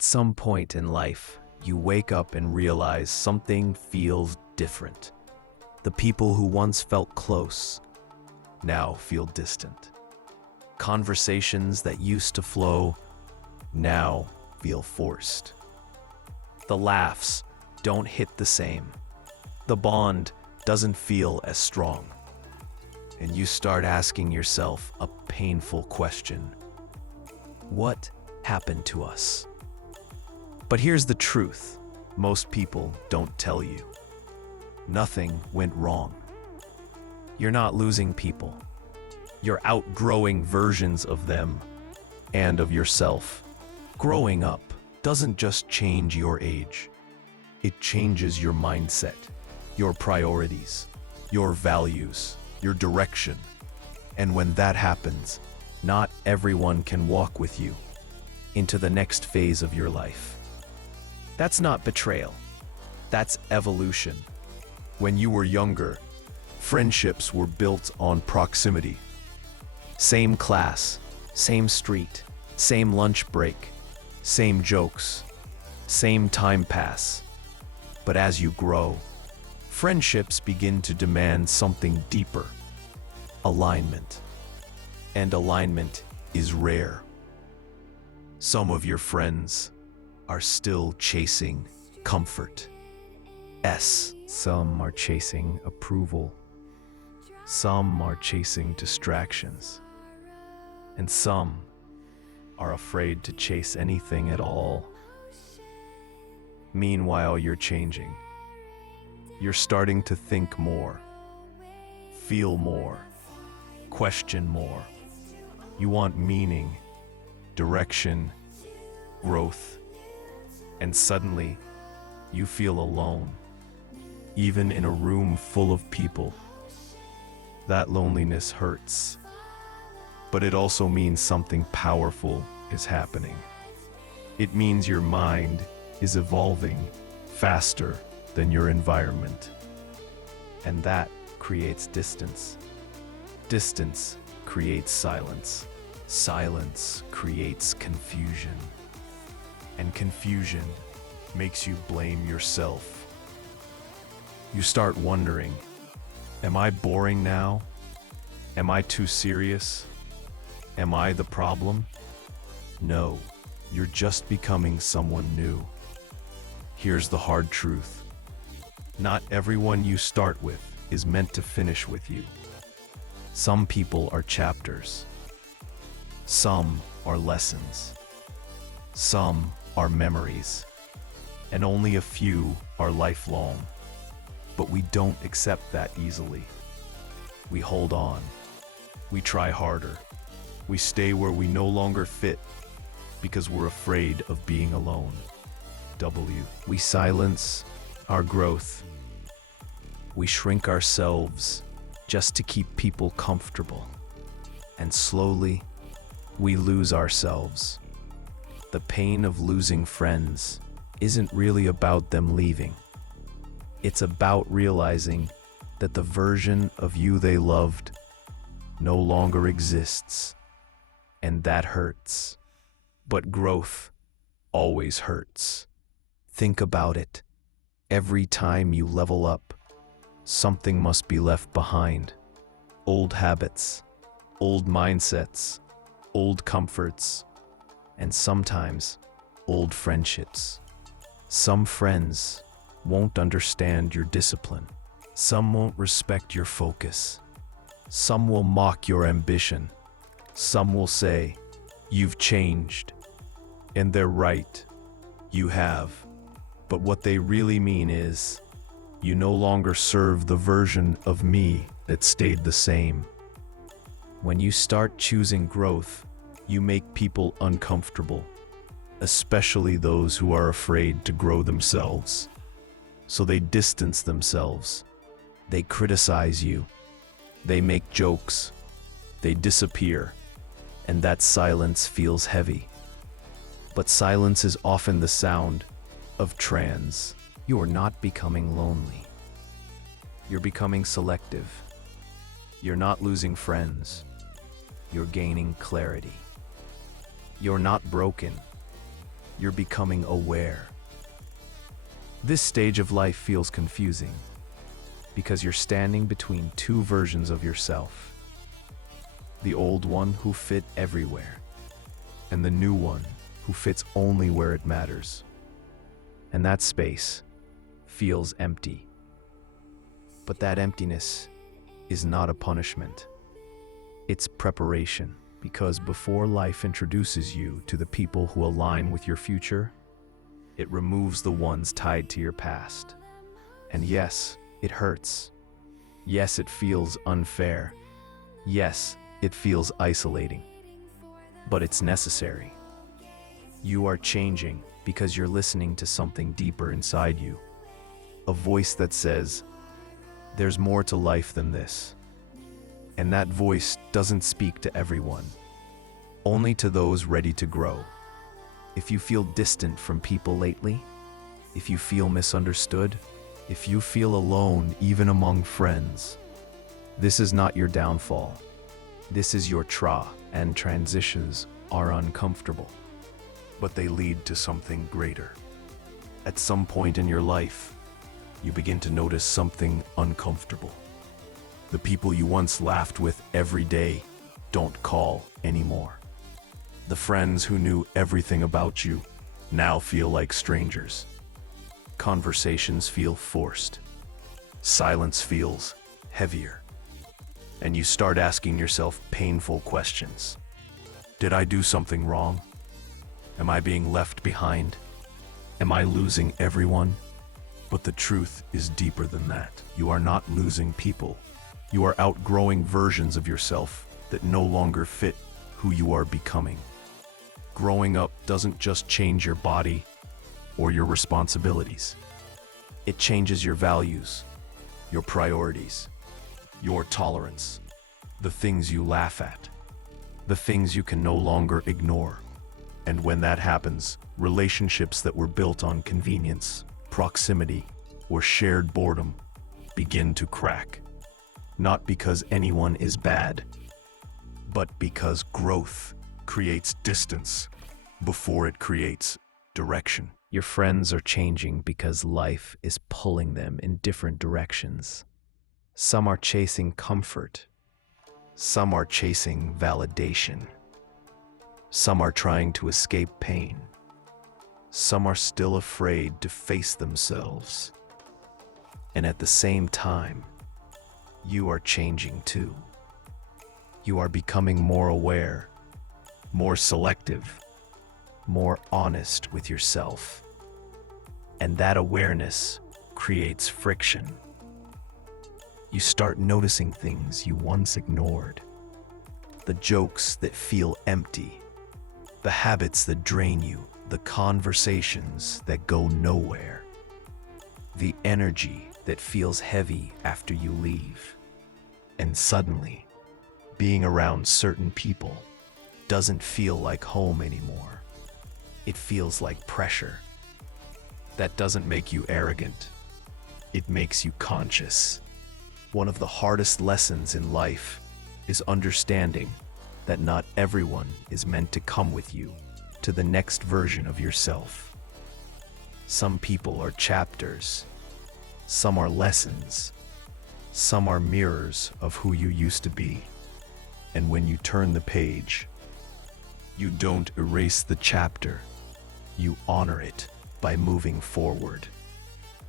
At some point in life, you wake up and realize something feels different. The people who once felt close now feel distant. Conversations that used to flow now feel forced. The laughs don't hit the same. The bond doesn't feel as strong. And you start asking yourself a painful question. What happened to us? But here's the truth. Most people don't tell you. Nothing went wrong. You're not losing people. You're outgrowing versions of them and of yourself. Growing up doesn't just change your age. It changes your mindset, your priorities, your values, your direction. And when that happens, not everyone can walk with you into the next phase of your life. That's not betrayal. That's evolution. When you were younger, friendships were built on proximity. Same class, same street, same lunch break, same jokes, same time pass. But as you grow, friendships begin to demand something deeper: alignment. And alignment is rare. Some of your friends are still chasing comfort. Some are chasing approval. Some are chasing distractions. And some are afraid to chase anything at all. Meanwhile, you're changing. You're starting to think more, feel more, question more. You want meaning, direction, growth, and suddenly you feel alone, even in a room full of people. That loneliness hurts, but it also means something powerful is happening. It means your mind is evolving faster than your environment. And that creates distance. Distance creates silence. Silence creates confusion. And confusion makes you blame yourself. You start wondering, am I boring now? Am I too serious? Am I the problem? No, you're just becoming someone new. Here's the hard truth. Not everyone you start with is meant to finish with you. Some people are chapters. Some are lessons. Some are memories. And only a few are lifelong. But we don't accept that easily. We hold on. We try harder. We stay where we no longer fit because we're afraid of being alone. We silence our growth. We shrink ourselves just to keep people comfortable. And slowly, we lose ourselves. The pain of losing friends isn't really about them leaving. It's about realizing that the version of you they loved no longer exists. And that hurts. But growth always hurts. Think about it. Every time you level up, something must be left behind. Old habits, old mindsets, old comforts, and sometimes old friendships. Some friends won't understand your discipline. Some won't respect your focus. Some will mock your ambition. Some will say, "You've changed." And they're right. You have. But what they really mean is, you no longer serve the version of me that stayed the same. When you start choosing growth, you make people uncomfortable, especially those who are afraid to grow themselves. So they distance themselves. They criticize you. They make jokes. They disappear. And that silence feels heavy. But silence is often the sound of trans. You are not becoming lonely. You're becoming selective. You're not losing friends. You're gaining clarity. You're not broken. you're becoming aware. This stage of life feels confusing because you're standing between two versions of yourself. The old one who fit everywhere, and the new one who fits only where it matters. And that space feels empty. But that emptiness is not a punishment. It's preparation, because before life introduces you to the people who align with your future, it removes the ones tied to your past. And yes, it hurts. Yes, it feels unfair. Yes, it feels isolating. But it's necessary. You are changing because you're listening to something deeper inside you. A voice that says, there's more to life than this. And that voice doesn't speak to everyone, only to those ready to grow. If you feel distant from people lately, if you feel misunderstood, if you feel alone even among friends, this is not your downfall. This is your and transitions are uncomfortable, but they lead to something greater. At some point in your life, you begin to notice something uncomfortable. The people you once laughed with every day don't call anymore. The friends who knew everything about you now feel like strangers. Conversations feel forced. Silence feels heavier. And you start asking yourself painful questions. Did I do something wrong? Am I being left behind? Am I losing everyone? But the truth is deeper than that. You are not losing people. You are outgrowing versions of yourself that no longer fit who you are becoming. Growing up doesn't just change your body or your responsibilities. It changes your values, your priorities, your tolerance, the things you laugh at, the things you can no longer ignore. And when that happens, relationships that were built on convenience, proximity, or shared boredom begin to crack. Not because anyone is bad, but because growth creates distance before it creates direction. Your friends are changing because life is pulling them in different directions. Some are chasing comfort. Some are chasing validation. Some are trying to escape pain. Some are still afraid to face themselves. And at the same time, you are changing too. You are becoming more aware, more selective, more honest with yourself. And that awareness creates friction. You start noticing things you once ignored. The jokes that feel empty, the habits that drain you, the conversations that go nowhere, the energy that feels heavy after you leave. And suddenly, being around certain people doesn't feel like home anymore. It feels like pressure. That doesn't make you arrogant. It makes you conscious. One of the hardest lessons in life is understanding that not everyone is meant to come with you to the next version of yourself. Some people are chapters. Some are lessons. Some are mirrors of who you used to be. And when you turn the page, you don't erase the chapter. You honor it by moving forward.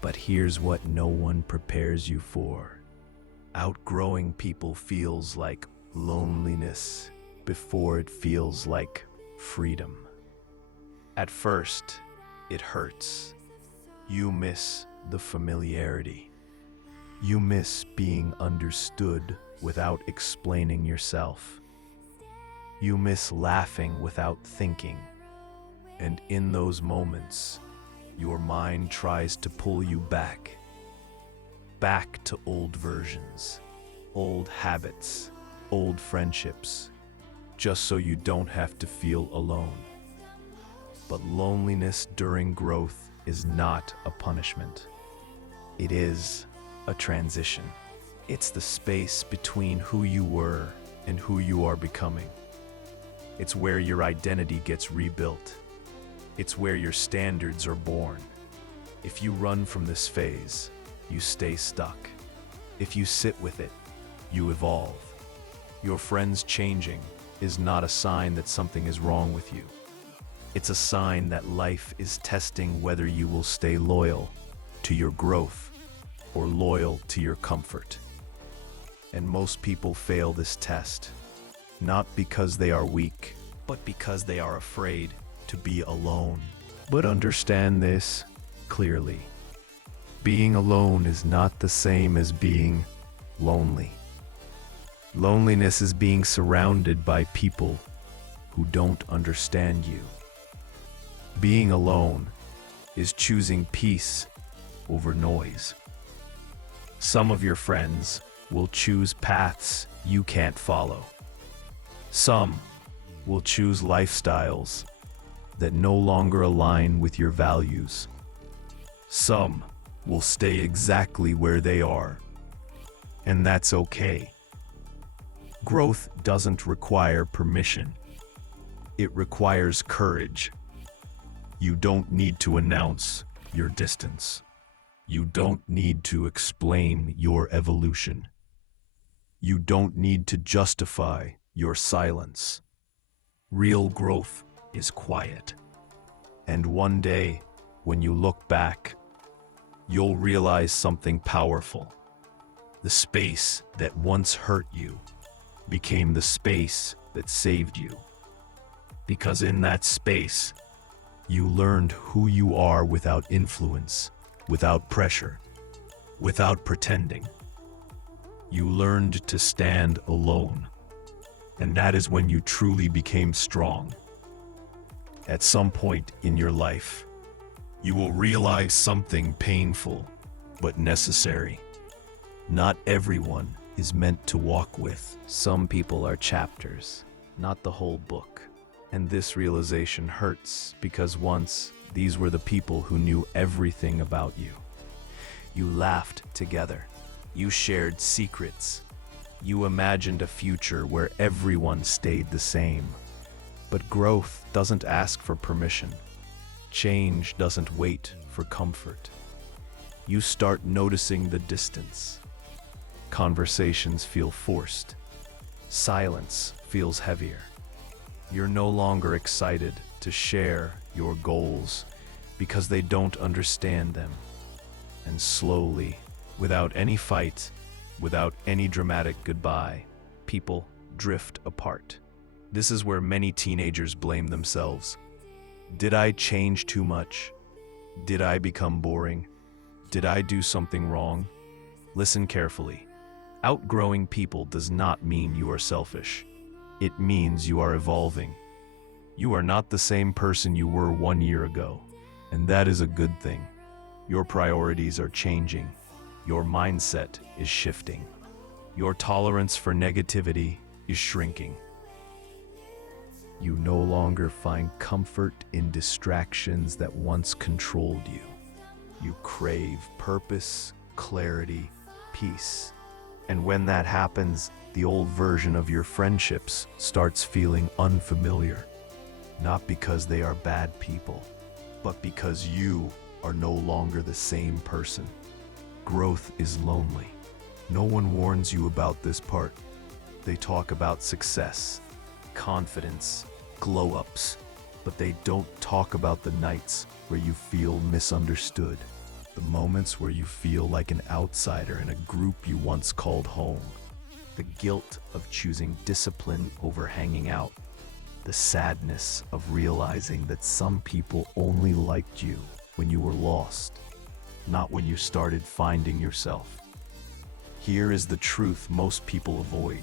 But here's what no one prepares you for. Outgrowing people feels like loneliness before it feels like freedom. At first, it hurts. You miss the familiarity. You miss being understood without explaining yourself. You miss laughing without thinking. And in those moments, your mind tries to pull you back to old versions, old habits, old friendships, just so you don't have to feel alone. But loneliness during growth is not a punishment. It is a transition. It's the space between who you were and who you are becoming. It's where your identity gets rebuilt. It's where your standards are born. If you run from this phase, you stay stuck. If you sit with it, you evolve. Your friends changing is not a sign that something is wrong with you. It's a sign that life is testing whether you will stay loyal to your growth or loyal to your comfort. And most people fail this test, not because they are weak, but because they are afraid to be alone. But understand this clearly. Being alone is not the same as being lonely. Loneliness is being surrounded by people who don't understand you. Being alone is choosing peace over noise. Some of your friends will choose paths you can't follow. Some will choose lifestyles that no longer align with your values. Some will stay exactly where they are, and that's okay. Growth doesn't require permission. It requires courage. You don't need to announce your distance. You don't need to explain your evolution. You don't need to justify your silence. Real growth is quiet. And one day, when you look back, you'll realize something powerful. The space that once hurt you became the space that saved you. Because in that space, you learned who you are without influence, without pressure, without pretending. You learned to stand alone. And that is when you truly became strong. At some point in your life, you will realize something painful but necessary. Not everyone is meant to walk with. Some people are chapters, not the whole book. And this realization hurts because once these were the people who knew everything about you. You laughed together. You shared secrets. You imagined a future where everyone stayed the same. But growth doesn't ask for permission. Change doesn't wait for comfort. You start noticing the distance. Conversations feel forced. Silence feels heavier. You're no longer excited to share your goals because they don't understand them. And slowly, without any fight, without any dramatic goodbye, people drift apart. This is where many teenagers blame themselves. Did I change too much? Did I become boring? Did I do something wrong? Listen carefully. Outgrowing people does not mean you are selfish. It means you are evolving. You are not the same person you were 1 year ago, and that is a good thing. Your priorities are changing. Your mindset is shifting. Your tolerance for negativity is shrinking. You no longer find comfort in distractions that once controlled you. You crave purpose, clarity, peace. And when that happens, the old version of your friendships starts feeling unfamiliar. Not because they are bad people, but because you are no longer the same person. Growth is lonely. No one warns you about this part. They talk about success, confidence, glow-ups, but they don't talk about the nights where you feel misunderstood, the moments where you feel like an outsider in a group you once called home, the guilt of choosing discipline over hanging out, the sadness of realizing that some people only liked you when you were lost, not when you started finding yourself. Here is the truth most people avoid.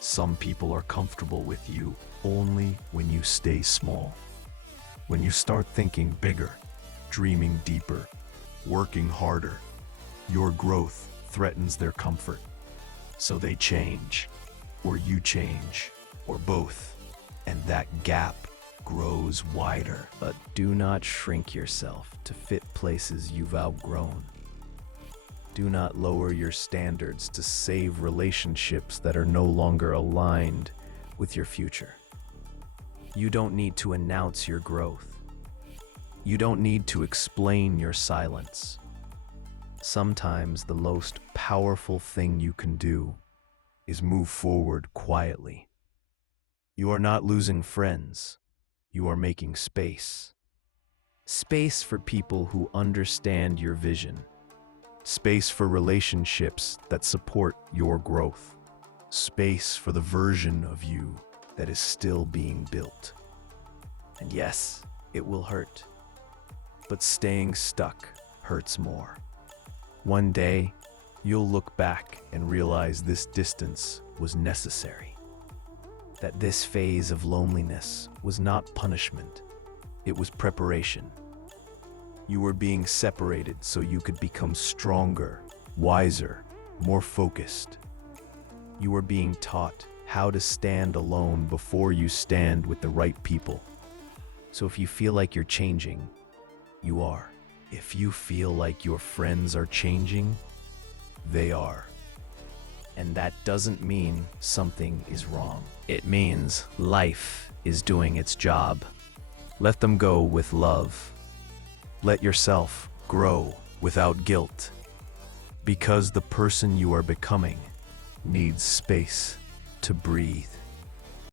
Some people are comfortable with you only when you stay small. When you start thinking bigger, dreaming deeper, working harder, your growth threatens their comfort. So they change, or you change, or both, and that gap grows wider. But do not shrink yourself to fit places you've outgrown. Do not lower your standards to save relationships that are no longer aligned with your future. You don't need to announce your growth. You don't need to explain your silence. Sometimes the most powerful thing you can do is move forward quietly. You are not losing friends. You are making space. Space for people who understand your vision. Space for relationships that support your growth. Space for the version of you that is still being built. And yes, it will hurt. But staying stuck hurts more. One day, you'll look back and realize this distance was necessary. That this phase of loneliness was not punishment, it was preparation. You were being separated so you could become stronger, wiser, more focused. You were being taught how to stand alone before you stand with the right people. So if you feel like you're changing, you are. If you feel like your friends are changing, they are. And that doesn't mean something is wrong. It means life is doing its job. Let them go with love. Let yourself grow without guilt. Because the person you are becoming needs space to breathe.